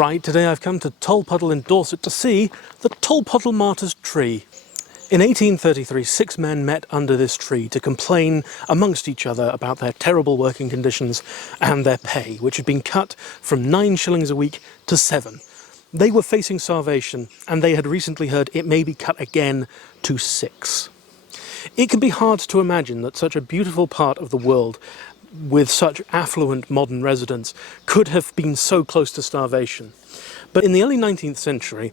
Right, today I've come to Tolpuddle in Dorset to see the Tolpuddle Martyrs tree. In 1833, 6 men met under this tree to complain amongst each other about their terrible working conditions and their pay, which had been cut from 9 shillings a week to 7. They were facing starvation, and they had recently heard it may be cut again to 6. It can be hard to imagine that such a beautiful part of the world with such affluent modern residents could have been so close to starvation. But in the early 19th century,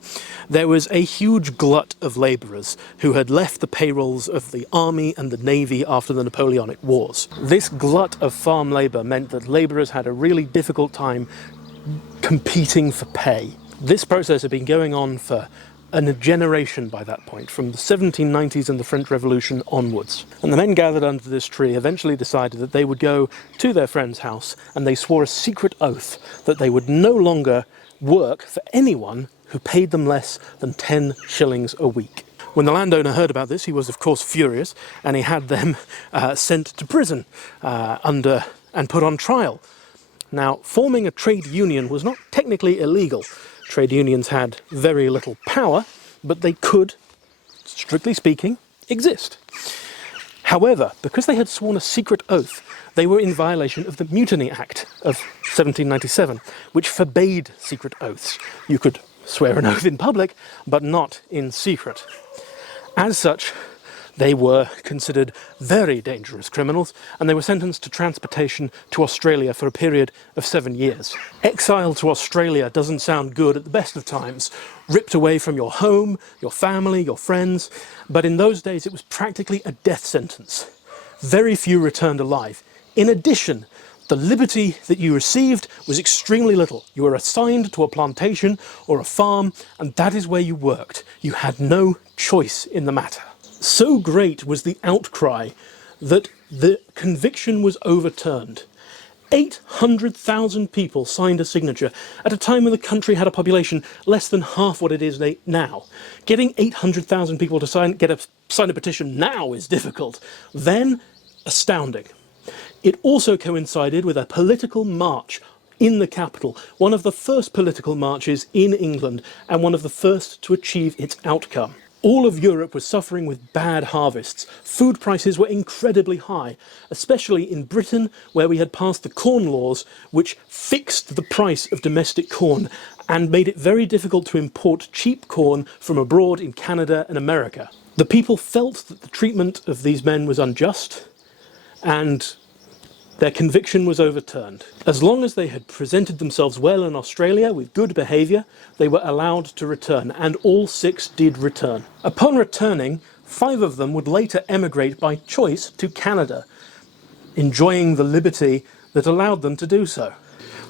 there was a huge glut of labourers who had left the payrolls of the army and the navy after the Napoleonic Wars. This glut of farm labour meant that labourers had a really difficult time competing for pay. This process had been going on for a generation by that point, from the 1790s and the French Revolution onwards. And the men gathered under this tree eventually decided that they would go to their friend's house, and they swore a secret oath that they would no longer work for anyone who paid them less than 10 shillings a week. When the landowner heard about this, he was of course furious, and he had them sent to prison and put on trial. Now, forming a trade union was not technically illegal. Trade unions had very little power, but they could, strictly speaking, exist. However, because they had sworn a secret oath, they were in violation of the Mutiny Act of 1797, which forbade secret oaths. You could swear an oath in public, but not in secret. As such, they were considered very dangerous criminals, and they were sentenced to transportation to Australia for a period of 7 years. Exile to Australia doesn't sound good at the best of times. Ripped away from your home, your family, your friends. But in those days it was practically a death sentence. Very few returned alive. In addition, the liberty that you received was extremely little. You were assigned to a plantation or a farm, and that is where you worked. You had no choice in the matter. So great was the outcry that the conviction was overturned. 800,000 people signed a signature at a time when the country had a population less than half what it is now. Getting 800,000 people to sign a petition now is difficult. Then, astounding. It also coincided with a political march in the capital, one of the first political marches in England and one of the first to achieve its outcome. All of Europe was suffering with bad harvests. Food prices were incredibly high, especially in Britain, where we had passed the Corn Laws, which fixed the price of domestic corn and made it very difficult to import cheap corn from abroad in Canada and America. The people felt that the treatment of these men was unjust, and their conviction was overturned. As long as they had presented themselves well in Australia with good behaviour, they were allowed to return, and all 6 did return. Upon returning, 5 of them would later emigrate by choice to Canada, enjoying the liberty that allowed them to do so.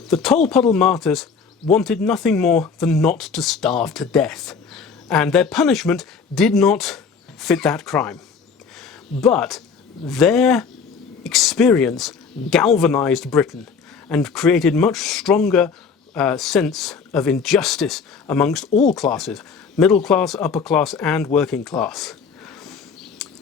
The Tolpuddle Martyrs wanted nothing more than not to starve to death, and their punishment did not fit that crime. But their experience galvanised Britain and created much stronger sense of injustice amongst all classes, middle class, upper class and working class.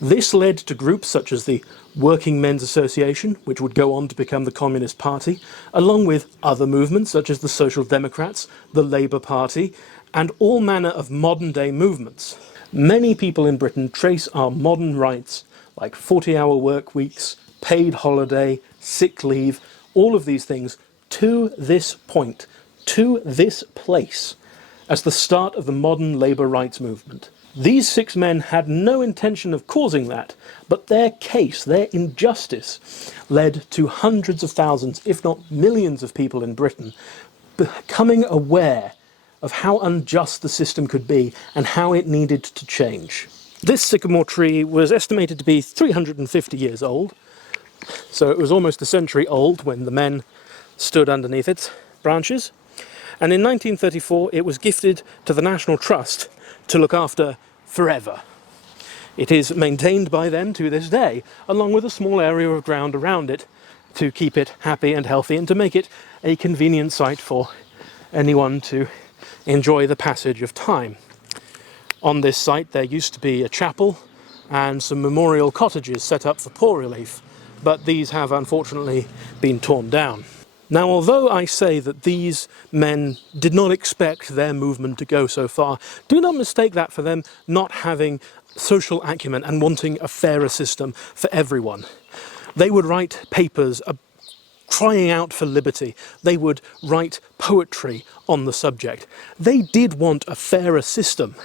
This led to groups such as the Working Men's Association, which would go on to become the Communist Party, along with other movements such as the Social Democrats, the Labour Party, and all manner of modern-day movements. Many people in Britain trace our modern rights, like 40-hour work weeks, paid holiday, sick leave, all of these things, to this point, to this place, as the start of the modern labour rights movement. These 6 men had no intention of causing that, but their case, their injustice, led to hundreds of thousands, if not millions of people in Britain becoming aware of how unjust the system could be and how it needed to change. This sycamore tree was estimated to be 350 years old, so it was almost a century old when the men stood underneath its branches. And in 1934 it was gifted to the National Trust to look after forever. It is maintained by them to this day, along with a small area of ground around it to keep it happy and healthy and to make it a convenient site for anyone to enjoy the passage of time. On this site there used to be a chapel and some memorial cottages set up for poor relief, but these have unfortunately been torn down. Now, although I say that these men did not expect their movement to go so far, do not mistake that for them not having social acumen and wanting a fairer system for everyone. They would write papers crying out for liberty. They would write poetry on the subject. They did want a fairer system.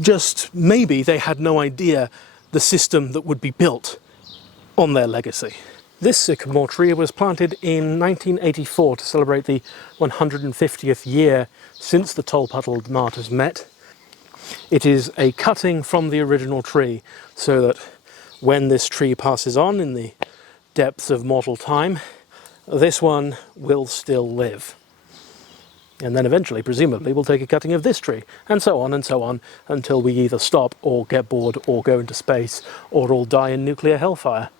Just maybe they had no idea the system that would be built on their legacy. This sycamore tree was planted in 1984 to celebrate the 150th year since the Tolpuddle Martyrs met. It is a cutting from the original tree, so that when this tree passes on in the depths of mortal time, this one will still live. And then eventually, presumably, we'll take a cutting of this tree, and so on, until we either stop or get bored or go into space or all die in nuclear hellfire.